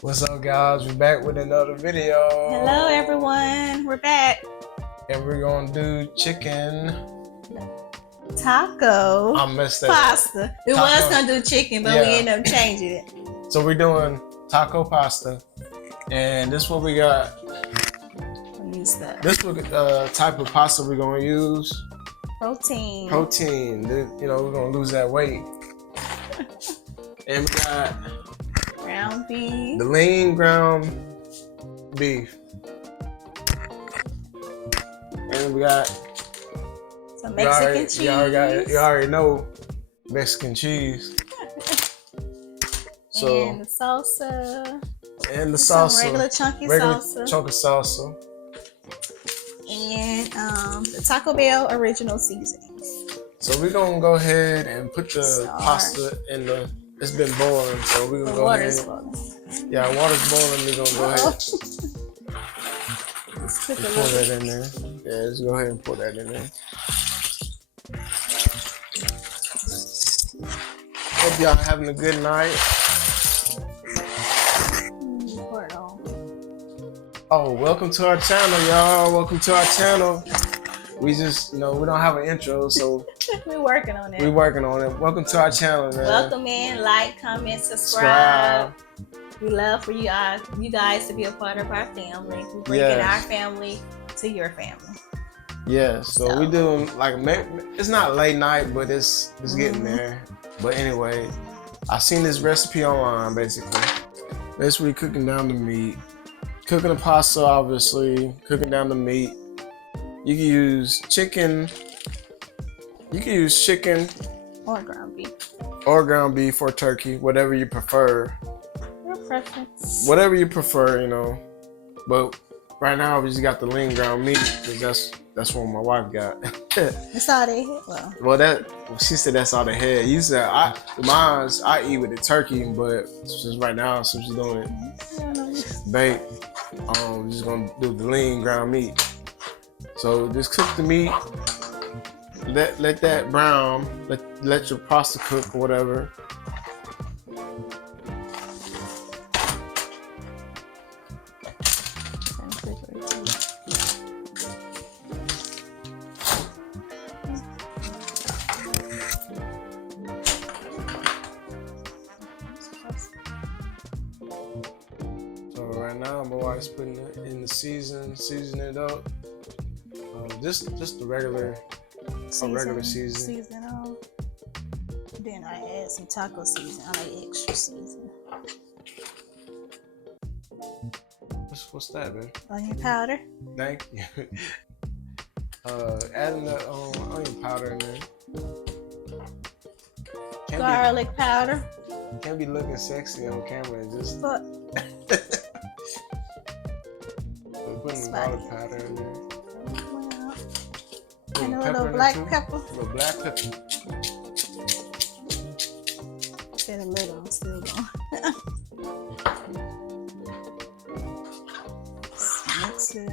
What's up, guys? We're back with another video. Hello, everyone. We're back. And we're gonna do chicken Taco. I messed that pasta. We was gonna do chicken, but we ended up changing it. So we're doing taco pasta, and this is what we got. Use that. This type of pasta we're gonna use. Protein. You know, we're gonna lose that weight. And we got ground beef. The lean ground beef. And we got some Mexican cheese. You already know Mexican cheese. So, and the salsa. And the salsa. Some regular chunky salsa. And the Taco Bell original seasonings. So we're gonna go ahead and put the pasta in the. It's been boiling, so we're gonna go ahead. Boiling. Yeah, water's boiling. We're gonna go ahead. Let's pour that in there. Yeah, let's go ahead and pour that in there. Hope y'all having a good night. Oh, welcome to our channel, y'all. Welcome to our channel. We just, we don't have an intro, so we're working on it. Welcome to our channel, man. Welcome in, like, comment, subscribe. We love for you guys to be a part of our family. We're bringing our family to your family. Yeah, so we doing it's not late night, but it's getting there. But anyway, I seen this recipe online. Basically, we're cooking down the meat, cooking the pasta, obviously, cooking down the meat. You can use chicken. Or ground beef. Or ground beef or turkey, whatever you prefer. Your preference. Whatever you prefer, But right now we just got the lean ground meat because that's what my wife got. That's all they had. She said that's all they had. You said I eat with the turkey, but since right now since she's doing it baked, we're just gonna do the lean ground meat. So just cook the meat. Let that brown. Let your pasta cook or whatever. So right now my wife's putting it in the season it up. Just the regular season. Season on. Then I add some taco season. I like extra season. What's that, man? Onion powder. Thank you. Adding the onion powder in there. Garlic powder. Can't be looking sexy on camera. Just putting garlic powder in there. And a little black pepper. A little black pepper. Said a little, I'm still going. Mix it.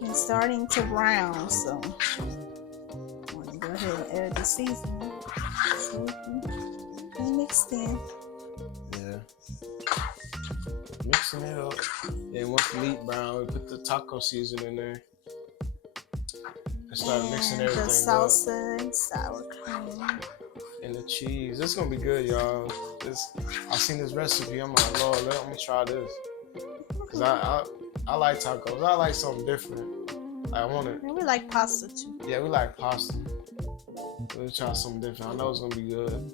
It's starting to brown, so I'm going to go ahead and add the seasoning. So we can mix in. Yeah. Mixing it up. Then once the meat brown, we put the taco season in there. And start mixing everything the salsa and sour cream. And the cheese. This is gonna be good, y'all. I seen this recipe. I'm like, Lord, I'm gonna try this. Cause I like tacos. I like something different. I want it. And we like pasta too. Yeah, we like pasta. We'll try something different. I know it's gonna be good.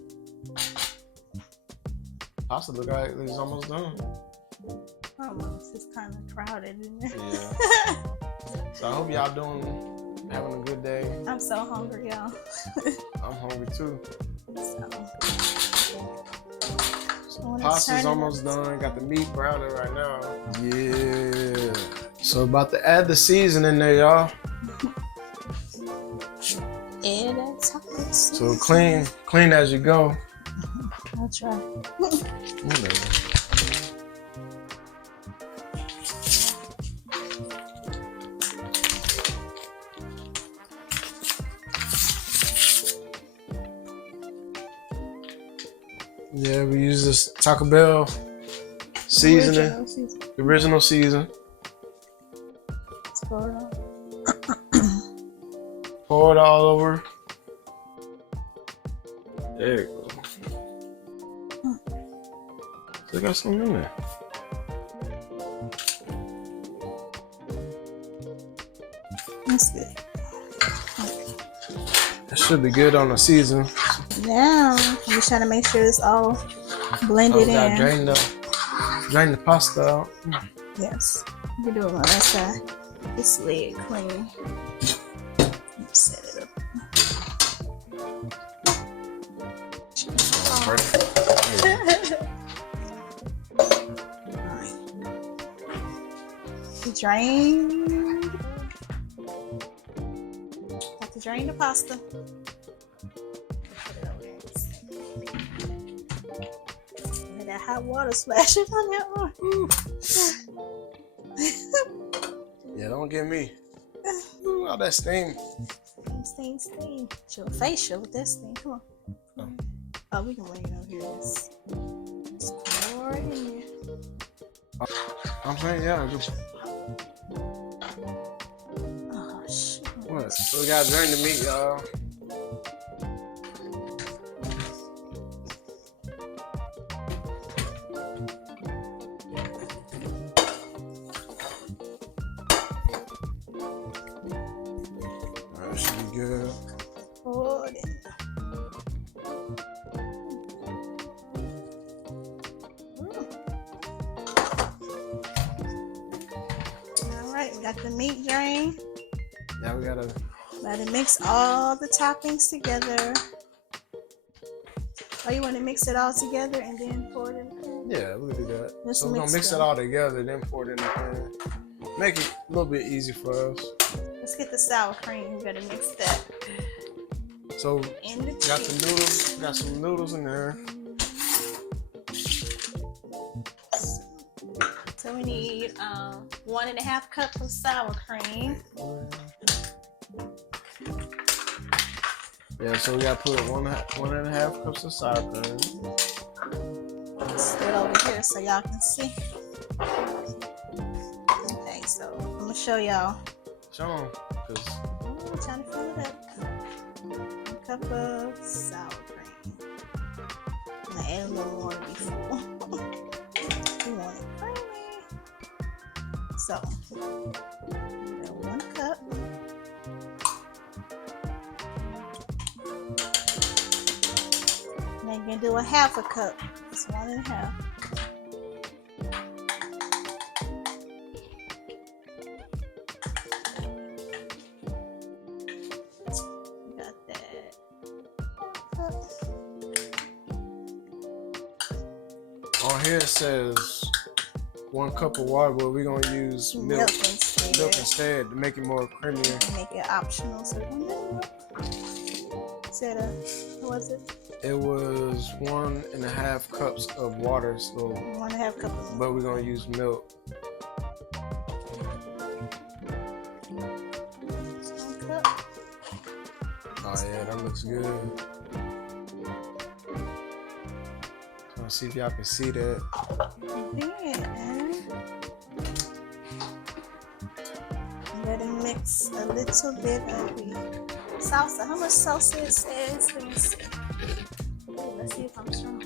Pasta look like it's almost done. Almost. It's kind of crowded in there. Yeah. So I hope y'all having a good day. I'm so hungry, y'all. I'm hungry too. So pasta's almost done. Got the meat browning right now. Yeah. So about to add the seasoning there, y'all. And that's so clean as you go. I'll try. Yeah, we use this Taco Bell seasoning, Original season. the original season. Let's pour it on. Pour it all over. There you go. Still got something in there. That's good. That should be good on the season. Now I'm just trying to make sure it's all blended Gotta in. drain the pasta out. Yes. You can do it on that side. This lid clean. Set it up. Alright. Drain. Have to drain the pasta. Put it over there. And that hot water splashing on that one. Yeah, don't get me. Ooh, all that steam. Steam. Show facial with that steam. Come on. Oh, we can wait over here. Let's pour it in there. I'm saying, yeah. Just, Oh, shit. what? So we gotta drain the meat, y'all. Alright, should be good. Pour it in. Alright, we got the meat drained. Now we gotta. Let it mix all the toppings together. Oh, you want to mix it all together and then pour it in the pan? Yeah, we can do that. Just So we're gonna mix it all together, then pour it in the pan. Make it a little bit easy for us. Let's get the sour cream. We gotta mix that So in the got the noodles. Got some noodles in there. So we need 1.5 cups of sour cream. Yeah, so we gotta put 1.5 cups of sour cream. Let's do it over here so y'all can see. Okay, so I'm gonna show y'all. Show 'em, 'cause I'm trying to fill it up. 1 cup of sour cream. I'm gonna add a little more before. We want it creamy. So, 1 cup. Now you're gonna do 1/2 cup. It's 1.5. Got that. 1 cup. on here it says 1 cup of water, but we're gonna use milk instead to make it more creamier. Make it optional. So said what was it? It was 1.5 cups of water, so 1.5 cup of milk. but we're gonna use milk. 1 cup. Oh yeah, that looks good. Trying to see if y'all can see that. Then let it mix a little bit of the salsa. How much salsa it says? Let me see. Let's see if I'm strong.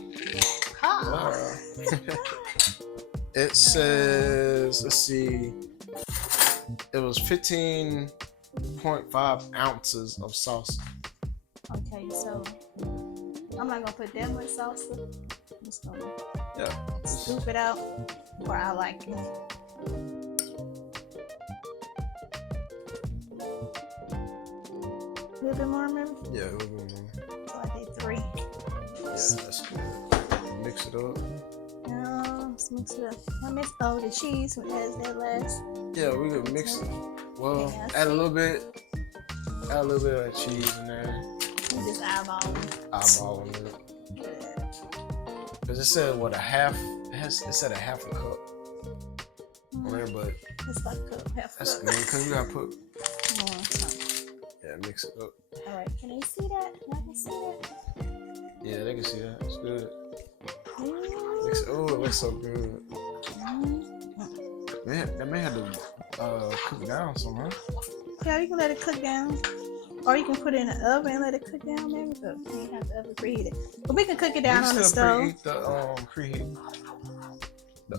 It says, let's see, it was 15.5 ounces of salsa. Okay, so I'm not gonna put that much salsa. I'm just gonna scoop it out where I like it. A little bit more, maybe? Yeah, a little bit more. So I did 3. Yeah, that's good. Mix it up. Let's mix it up. I mix the cheese as that last. Yeah, we could mix it. Well, Yeah, add a little bit of cheese in there. You just eyeballing Eyeballing it. Cause it said what it said 1/2 cup on there, but it's like a cup, 1/2 that's cup. good because you gotta put More. mix it up. All right, can they see that? I can see that. Yeah, they can see that. It's good. Oh, it looks so good. Man, that may have to cook down some, huh? Yeah, you can let it cook down. Or you can put it in the oven and let it cook down there. But you have the oven preheated. But we can cook it down on the stove. Preheat the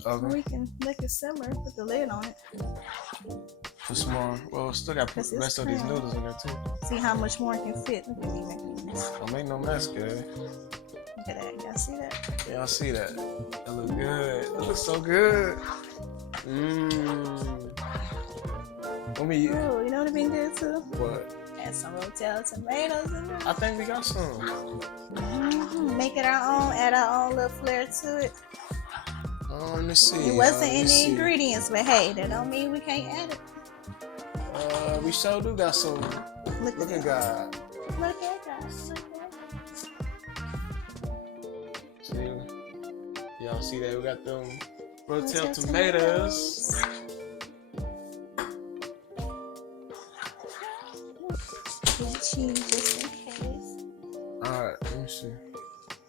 oven. Or we can let it simmer, put the lid on it. For small. Well, still got the rest of these noodles in there too. See how much more it can fit. Look at me making this. Don't make no mess, good. Look at that. Y'all see that? Yeah, I see that. That look good. That looks so good. Ooh, you know what would have been good too? What? Add some Rotel tomatoes in there. I think we got some. Make it our own. Add our own little flair to it. Let me see. It wasn't in the ingredients, but hey, that don't mean we can't add it. We sure do got some. Look at God. Look at God. See, y'all see that? We got them Rotel tomatoes. Cheese just in case. Alright, let me see.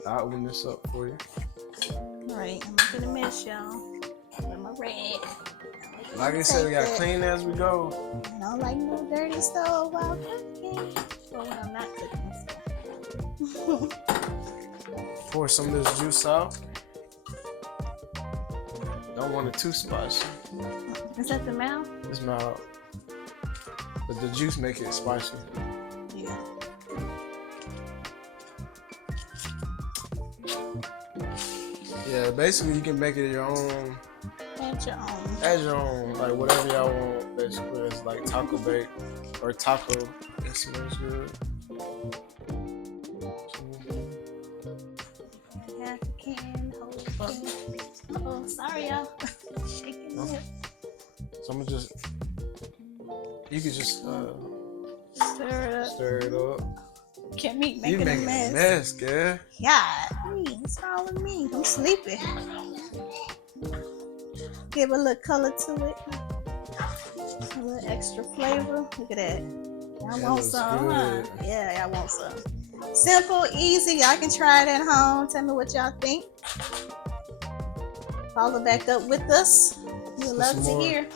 I'll open this up for you. Alright, I'm making a mess, y'all. With my red. Like I said, we gotta clean as we go. I don't like no dirty stove while cooking. Well, when I'm not cooking. Pour some of this juice out. Don't want it too spicy. Is that the mouth? It's mild. But the juice make it spicy. Yeah. Yeah, basically you can make it your own. Add your own. Add your own, like whatever y'all want. Basically, it's like taco bake or taco. It smells good. Half a can, whole can. Oh, sorry, y'all. Shaking it. So I'm gonna just. You can just Stir it up. Can't make you making a mess, girl. God, what's wrong with me? I'm sleepy. Give a little color to it. A little extra flavor. Look at that. Y'all want some, huh? Yeah, y'all want some. Simple, easy. Y'all can try it at home. Tell me what y'all think. Follow back up with us. We'd love to hear.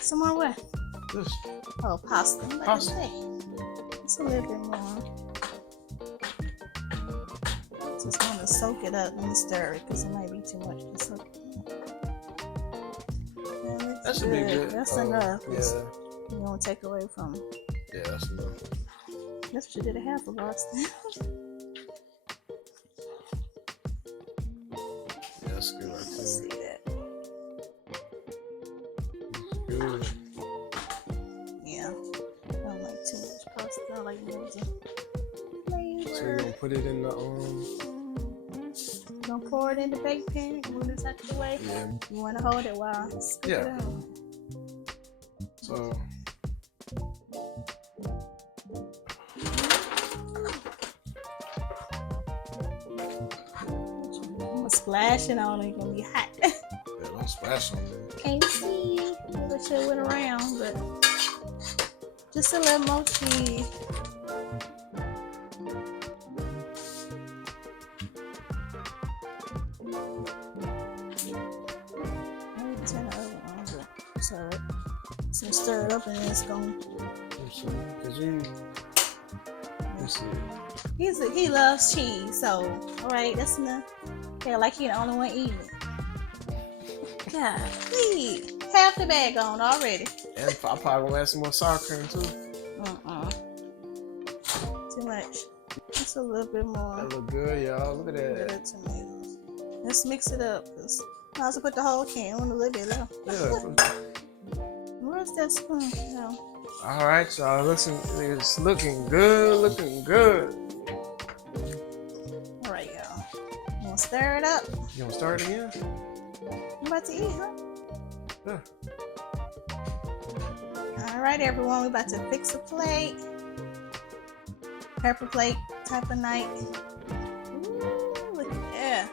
Some more what? This. Oh, pasta. Pasta. It's a little bit more. Just want to soak it up and stir it because it might be too much to soak. That should be good. That's enough. Yeah. You won't take away from. Yeah, that's enough. That's what you did a half of Boston. Yeah, that's good right there. Let's see that. Good. Yeah. I don't like too much pasta. I like more flavor. So you're gonna put it in the Gonna pour it in the bake pan and move this out of the way. Yeah. You wanna hold it while I scoop it out. So I'm gonna splash it on it. It's gonna be hot. yeah, don't splash on it. Can't see. Maybe I should went around, but just a little more cheese. Turn the oven on, but it's alright. So stir it up and then it's going. Cause He loves cheese, so alright, that's enough. Yeah, like he the only one eating it. God, please. Half the bag on already. And I probably gonna add some more sour cream too. Too much. Just a little bit more. That look good, y'all. Look at that. Little tomatoes. Let's mix it up. I also put the whole can on a little bit left. Yeah. Where's that spoon? No. All right, y'all. It's looking good. Looking good. All right, y'all. You want to stir it up? You want to start it again? I'm about to eat, huh? Yeah. All right, everyone. We're about to fix a plate. Pepper plate type of night. Ooh, look at that.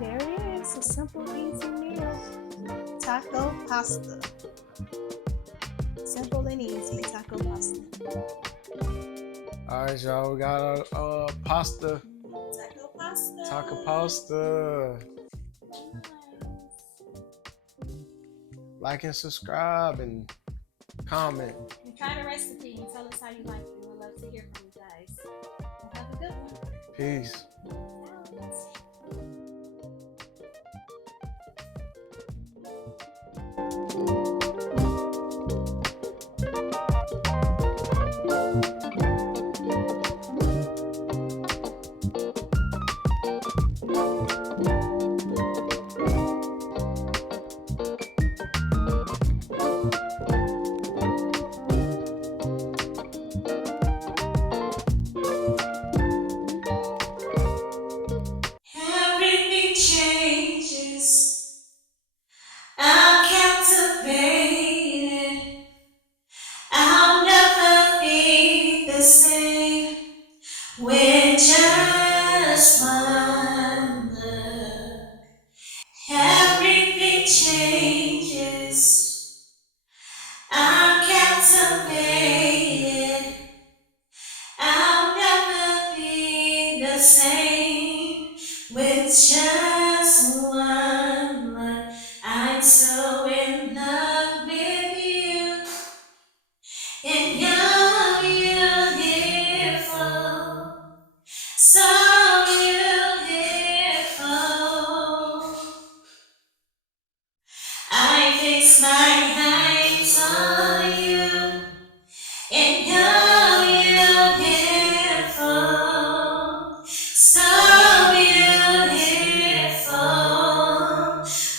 There it is. A simple, easy meal. Taco pasta. Simple and easy taco pasta. All right, y'all. We got a pasta. Taco pasta. Taco pasta. Like and subscribe and comment. And try the recipe and tell us how you like it. We'd love to hear from you guys. Have a good one. Peace. Everything changes. I'm captivated. I'll never be the same with just one look. Everything changes. I'm captivated. I'll never be the same with just one look. I'm so in love with you, and you're beautiful, so beautiful. I fix my eyes on you, and you're beautiful, so beautiful.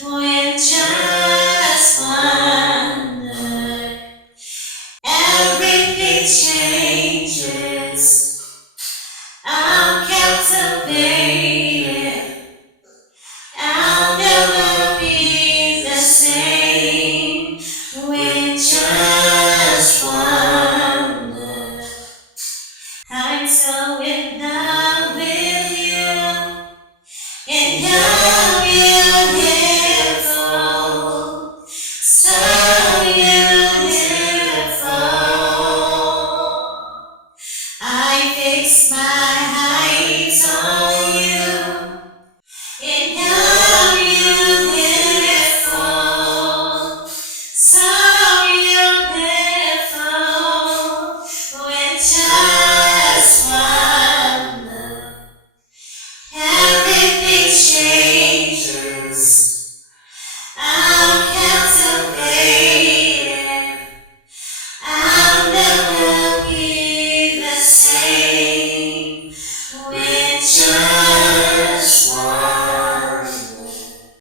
With just one look, everything changes. I'm captivated. I'll never be the same with just one.